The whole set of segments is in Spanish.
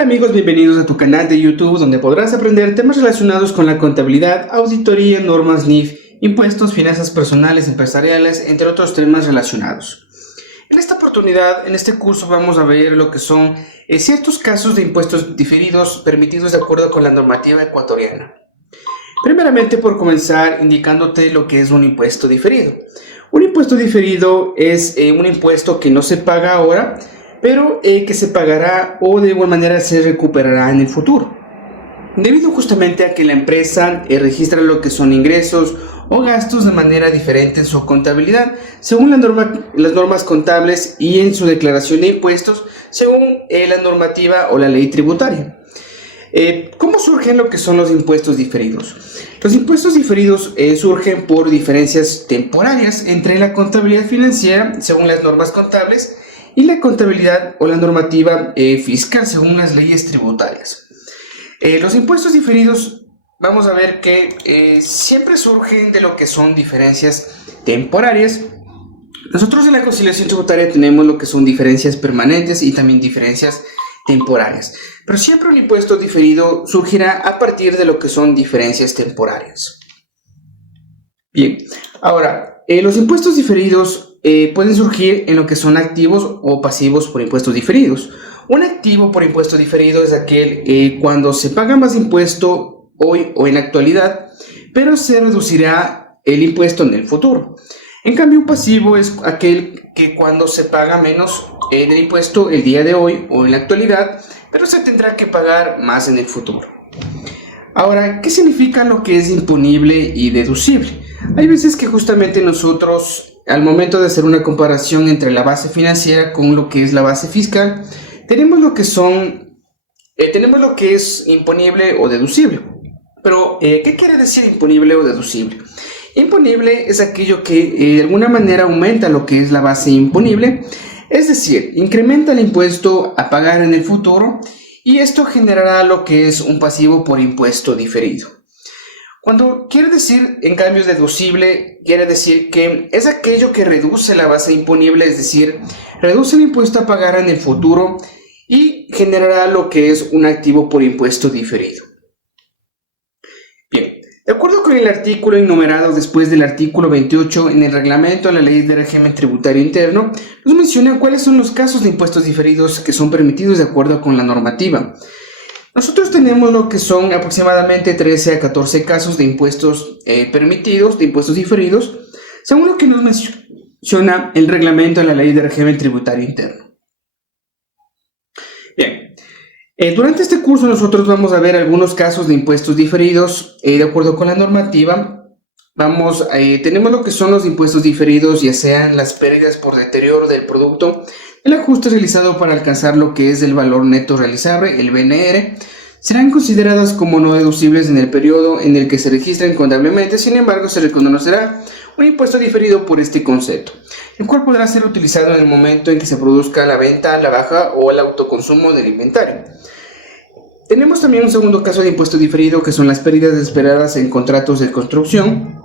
Hola amigos, bienvenidos a tu canal de YouTube donde podrás aprender temas relacionados con la contabilidad, auditoría, normas NIF, impuestos, finanzas personales, empresariales, entre otros temas relacionados. En esta oportunidad, en este curso vamos a ver lo que son ciertos casos de impuestos diferidos permitidos de acuerdo con la normativa ecuatoriana. Primeramente, por comenzar indicándote lo que es un impuesto diferido. Un impuesto diferido es un impuesto que no se paga ahora, pero que se pagará o de igual manera se recuperará en el futuro, debido justamente a que la empresa registra lo que son ingresos o gastos de manera diferente en su contabilidad, según las normas contables, y en su declaración de impuestos, según la normativa o la ley tributaria. ¿Cómo surgen lo que son los impuestos diferidos? Los impuestos diferidos surgen por diferencias temporarias entre la contabilidad financiera, según las normas contables, y la contabilidad o la normativa fiscal, según las leyes tributarias. Los impuestos diferidos, vamos a ver que siempre surgen de lo que son diferencias temporarias. Nosotros en la conciliación tributaria tenemos lo que son diferencias permanentes y también diferencias temporarias, pero siempre un impuesto diferido surgirá a partir de lo que son diferencias temporarias. Bien, ahora, los impuestos diferidos pueden surgir en lo que son activos o pasivos por impuestos diferidos. Un activo por impuesto diferido es aquel cuando se paga más impuesto hoy o en la actualidad, pero se reducirá el impuesto en el futuro. En cambio, un pasivo es aquel que cuando se paga menos del impuesto el día de hoy o en la actualidad, pero se tendrá que pagar más en el futuro. Ahora, ¿qué significa lo que es imponible y deducible? Hay veces que justamente nosotros, al momento de hacer una comparación entre la base financiera con lo que es la base fiscal, tenemos lo que es imponible o deducible. Pero, ¿qué quiere decir imponible o deducible? Imponible es aquello que de alguna manera aumenta lo que es la base imponible, es decir, incrementa el impuesto a pagar en el futuro, y esto generará lo que es un pasivo por impuesto diferido. Cuando quiere decir, en cambio, deducible, quiere decir que es aquello que reduce la base imponible, es decir, reduce el impuesto a pagar en el futuro y generará lo que es un activo por impuesto diferido. Bien, de acuerdo con el artículo enumerado después del artículo 28 en el reglamento de la Ley de Régimen Tributario Interno, nos menciona cuáles son los casos de impuestos diferidos que son permitidos de acuerdo con la normativa. Nosotros tenemos lo que son aproximadamente 13 a 14 casos de impuestos permitidos, de impuestos diferidos, según lo que nos menciona el reglamento de la Ley de Régimen Tributario Interno. Bien, durante este curso nosotros vamos a ver algunos casos de impuestos diferidos de acuerdo con la normativa. Tenemos lo que son los impuestos diferidos, ya sean las pérdidas por deterioro del producto, el ajuste realizado para alcanzar lo que es el valor neto realizable, el BNR, serán consideradas como no deducibles en el periodo en el que se registran contablemente. Sin embargo, se reconocerá un impuesto diferido por este concepto, el cual podrá ser utilizado en el momento en que se produzca la venta, la baja o el autoconsumo del inventario. Tenemos también un segundo caso de impuesto diferido, que son las pérdidas esperadas en contratos de construcción,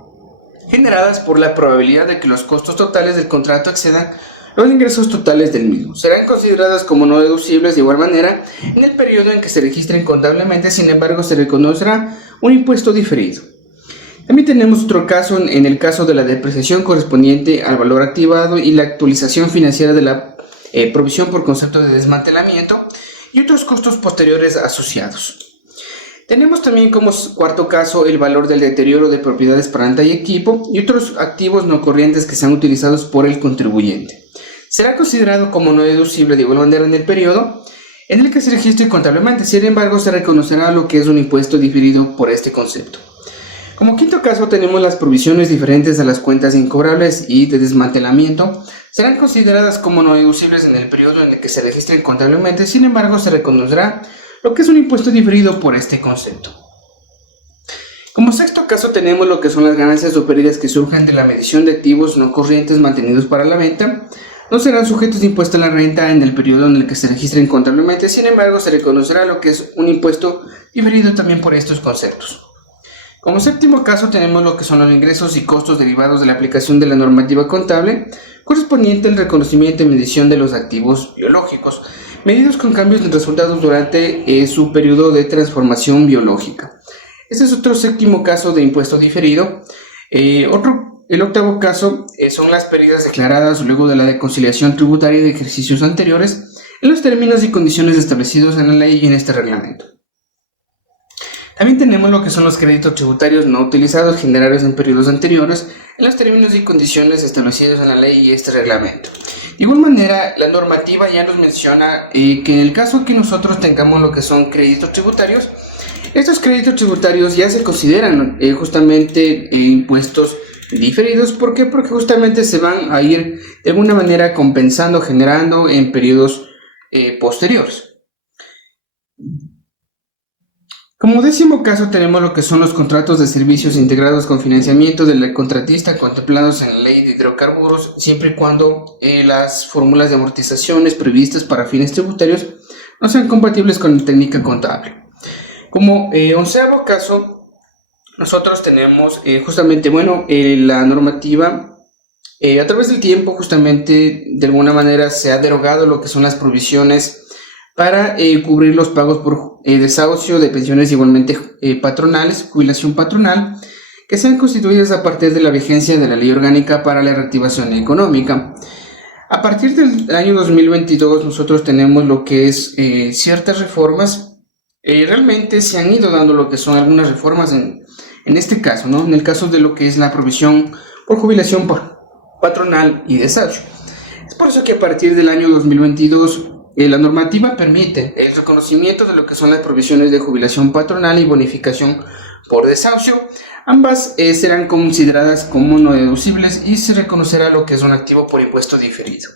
generadas por la probabilidad de que los costos totales del contrato excedan los ingresos totales del mismo. Serán consideradas como no deducibles de igual manera en el periodo en que se registren contablemente. Sin embargo, se reconocerá un impuesto diferido. También tenemos otro caso en el caso de la depreciación correspondiente al valor activado y la actualización financiera de la provisión por concepto de desmantelamiento y otros costos posteriores asociados. Tenemos también como cuarto caso el valor del deterioro de propiedades, planta y equipo y otros activos no corrientes que sean utilizados por el contribuyente. Será considerado como no deducible de igual manera en el periodo en el que se registre contablemente. Sin embargo, se reconocerá lo que es un impuesto diferido por este concepto. Como quinto caso tenemos las provisiones diferentes a las cuentas incobrables y de desmantelamiento. Serán consideradas como no deducibles en el periodo en el que se registren contablemente. Sin embargo, se reconocerá lo que es un impuesto diferido por este concepto. Como sexto caso tenemos lo que son las ganancias o pérdidas que surjan de la medición de activos no corrientes mantenidos para la venta. No serán sujetos de impuesto a la renta en el periodo en el que se registren contablemente. Sin embargo, se reconocerá lo que es un impuesto diferido también por estos conceptos. Como séptimo caso tenemos lo que son los ingresos y costos derivados de la aplicación de la normativa contable correspondiente al reconocimiento y medición de los activos biológicos. medidos con cambios en resultados durante su periodo de transformación biológica. Este es otro séptimo caso de impuesto diferido. El octavo caso son las pérdidas declaradas luego de la reconciliación tributaria de ejercicios anteriores en los términos y condiciones establecidos en la ley y en este reglamento. También tenemos lo que son los créditos tributarios no utilizados generados en periodos anteriores en los términos y condiciones establecidos en la ley y este reglamento. De igual manera, la normativa ya nos menciona que en el caso que nosotros tengamos lo que son créditos tributarios, estos créditos tributarios ya se consideran justamente impuestos diferidos. ¿Por qué? Porque justamente se van a ir de alguna manera compensando, generando en periodos posteriores. Como décimo caso tenemos lo que son los contratos de servicios integrados con financiamiento del contratista contemplados en la ley de hidrocarburos, siempre y cuando las fórmulas de amortizaciones previstas para fines tributarios no sean compatibles con la técnica contable. Como onceavo caso, nosotros tenemos justamente, la normativa a través del tiempo justamente de alguna manera se ha derogado lo que son las provisiones para cubrir los pagos por desahucio de pensiones igualmente patronales, jubilación patronal, que sean constituidas a partir de la vigencia de la Ley Orgánica para la Reactivación Económica. A partir del año 2022 nosotros tenemos lo que es ciertas reformas. Realmente se han ido dando lo que son algunas reformas en este caso, ¿no? En el caso de lo que es la provisión por jubilación patronal y desahucio. Es por eso que a partir del año 2022 la normativa permite el reconocimiento de lo que son las provisiones de jubilación patronal y bonificación por desahucio. Ambas serán consideradas como no deducibles y se reconocerá lo que es un activo por impuesto diferido.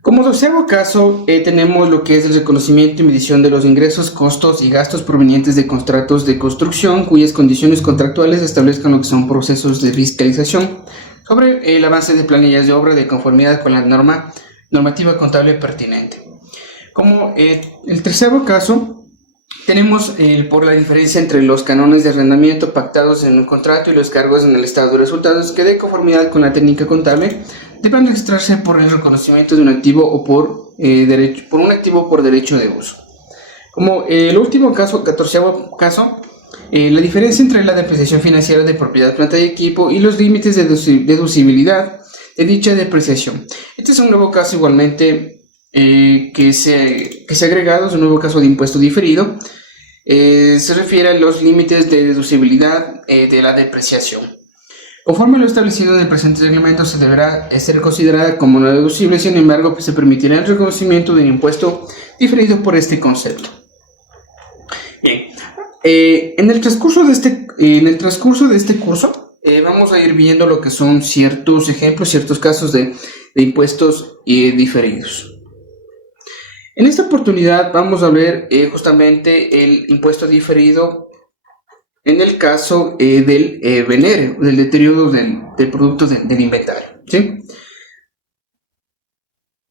Como doceavo caso, tenemos lo que es el reconocimiento y medición de los ingresos, costos y gastos provenientes de contratos de construcción cuyas condiciones contractuales establezcan lo que son procesos de fiscalización sobre el avance de planillas de obra de conformidad con la normativa contable pertinente. Como el tercero caso, tenemos por la diferencia entre los cánones de arrendamiento pactados en un contrato y los cargos en el estado de resultados que de conformidad con la técnica contable deberán registrarse por el reconocimiento de un activo o por un activo por derecho de uso. Como el último caso, 14º caso, la diferencia entre la depreciación financiera de propiedad, planta y equipo y los límites de deducibilidad de dicha depreciación. Este es un nuevo caso igualmente que se ha agregado, es un nuevo caso de impuesto diferido. Se refiere a los límites de deducibilidad de la depreciación. Conforme lo establecido en el presente reglamento, se deberá ser considerada como no deducible, sin embargo, se permitirá el reconocimiento del impuesto diferido por este concepto. Bien, en el transcurso de este curso, vamos a ir viendo lo que son ciertos ejemplos, ciertos casos de impuestos diferidos. En esta oportunidad vamos a ver justamente el impuesto diferido en el caso del venero, del deterioro del producto del inventario, ¿sí?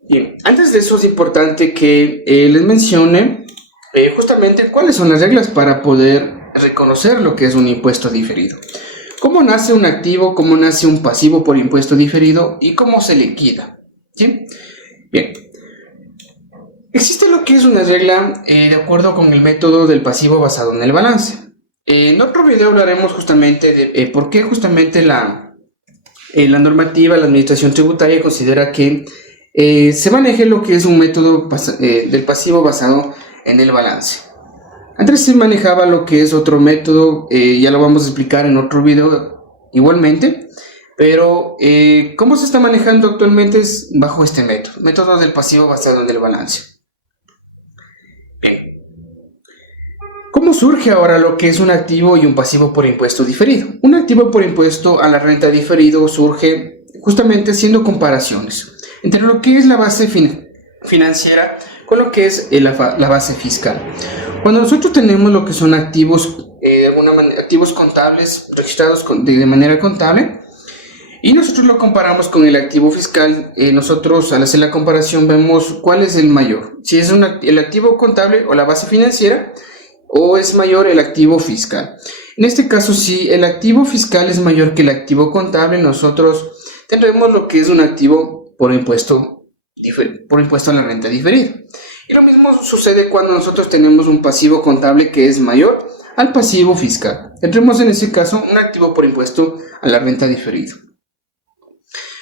Bien, antes de eso es importante que les mencione justamente cuáles son las reglas para poder reconocer lo que es un impuesto diferido. ¿Cómo nace un activo? ¿Cómo nace un pasivo por impuesto diferido? ¿Y cómo se liquida? ¿Sí? Bien. Existe lo que es una regla de acuerdo con el método del pasivo basado en el balance. En otro video hablaremos justamente de por qué justamente la normativa, la administración tributaria considera que se maneje lo que es un método del pasivo basado en el balance. Antes se manejaba lo que es otro método, ya lo vamos a explicar en otro video igualmente, pero cómo se está manejando actualmente es bajo este método del pasivo basado en el balance. Bien. ¿Cómo surge ahora lo que es un activo y un pasivo por impuesto diferido? Un activo por impuesto a la renta diferido surge justamente haciendo comparaciones entre lo que es la base financiera con lo que es la base fiscal. Cuando nosotros tenemos lo que son activos, activos contables registrados de manera contable, y nosotros lo comparamos con el activo fiscal, nosotros al hacer la comparación vemos cuál es el mayor, si es el activo contable o la base financiera, o es mayor el activo fiscal. En este caso, si el activo fiscal es mayor que el activo contable, nosotros tendremos lo que es un activo por impuesto por impuesto a la renta diferido. Y lo mismo sucede cuando nosotros tenemos un pasivo contable que es mayor al pasivo fiscal. Tendremos en ese caso un activo por impuesto a la renta diferido.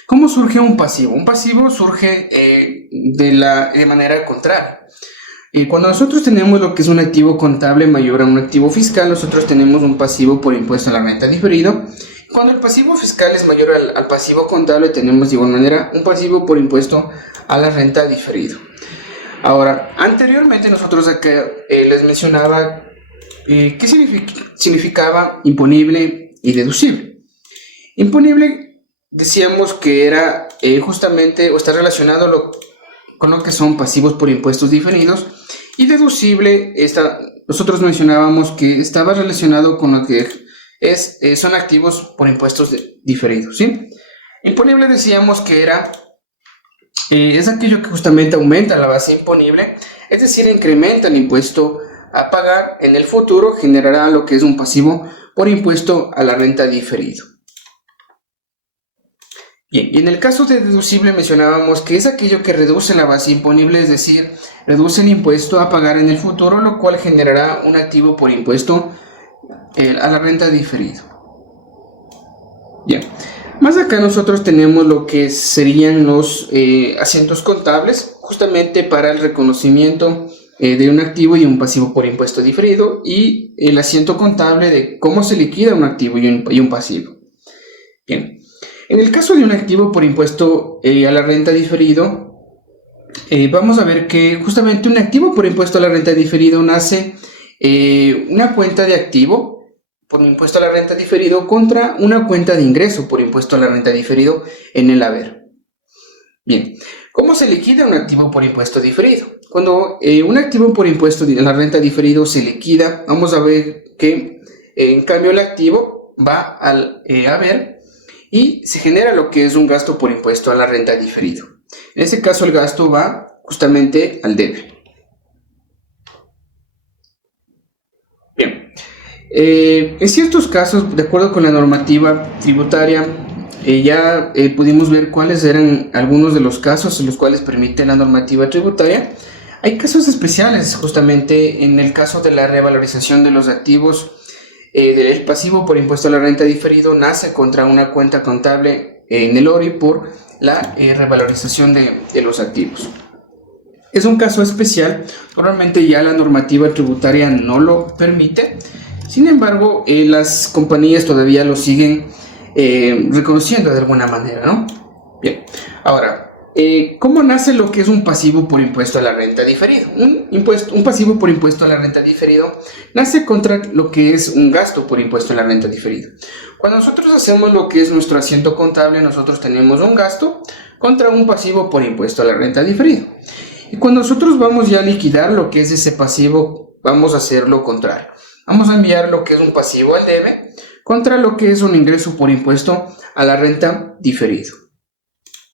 ¿Cómo surge un pasivo? Un pasivo surge de manera contraria. Cuando nosotros tenemos lo que es un activo contable mayor a un activo fiscal, nosotros tenemos un pasivo por impuesto a la renta diferido. Cuando el pasivo fiscal es mayor al pasivo contable, tenemos de igual manera un pasivo por impuesto a la renta diferido. Ahora, anteriormente nosotros acá les mencionaba qué significaba imponible y deducible. Imponible decíamos que era justamente o está relacionado con lo que son pasivos por impuestos diferidos, y deducible nosotros mencionábamos que estaba relacionado con lo que son activos por impuestos diferidos, ¿sí? Imponible decíamos que es aquello que justamente aumenta la base imponible, es decir, incrementa el impuesto a pagar en el futuro, generará lo que es un pasivo por impuesto a la renta diferido. Bien, y en el caso de deducible mencionábamos que es aquello que reduce la base imponible, es decir, reduce el impuesto a pagar en el futuro, lo cual generará un activo por impuesto a la renta diferido. Bien, más acá nosotros tenemos lo que serían los asientos contables, justamente para el reconocimiento de un activo y un pasivo por impuesto diferido, y el asiento contable de cómo se liquida un activo y un pasivo. Bien, en el caso de un activo por impuesto a la renta diferido, vamos a ver que justamente un activo por impuesto a la renta diferido nace una cuenta de activo por impuesto a la renta diferido contra una cuenta de ingreso por impuesto a la renta diferido en el haber. Bien, ¿cómo se liquida un activo por impuesto diferido? Cuando un activo por impuesto a la renta diferido se liquida, vamos a ver que en cambio el activo va al haber y se genera lo que es un gasto por impuesto a la renta diferido. En ese caso el gasto va justamente al debe. Bien, en ciertos casos, de acuerdo con la normativa tributaria, ya pudimos ver cuáles eran algunos de los casos en los cuales permite la normativa tributaria. Hay casos especiales, justamente en el caso de la revalorización de los activos. El pasivo por impuesto a la renta diferido nace contra una cuenta contable en el ORI por la revalorización de los activos. Es un caso especial, normalmente ya la normativa tributaria no lo permite, sin embargo las compañías todavía lo siguen reconociendo de alguna manera, ¿no? Bien, ahora, ¿cómo nace lo que es un pasivo por impuesto a la renta diferido? Un pasivo por impuesto a la renta diferido nace contra lo que es un gasto por impuesto a la renta diferido. Cuando nosotros hacemos lo que es nuestro asiento contable, nosotros tenemos un gasto contra un pasivo por impuesto a la renta diferido. Y cuando nosotros vamos ya a liquidar lo que es ese pasivo, vamos a hacer lo contrario. Vamos a enviar lo que es un pasivo al debe contra lo que es un ingreso por impuesto a la renta diferido.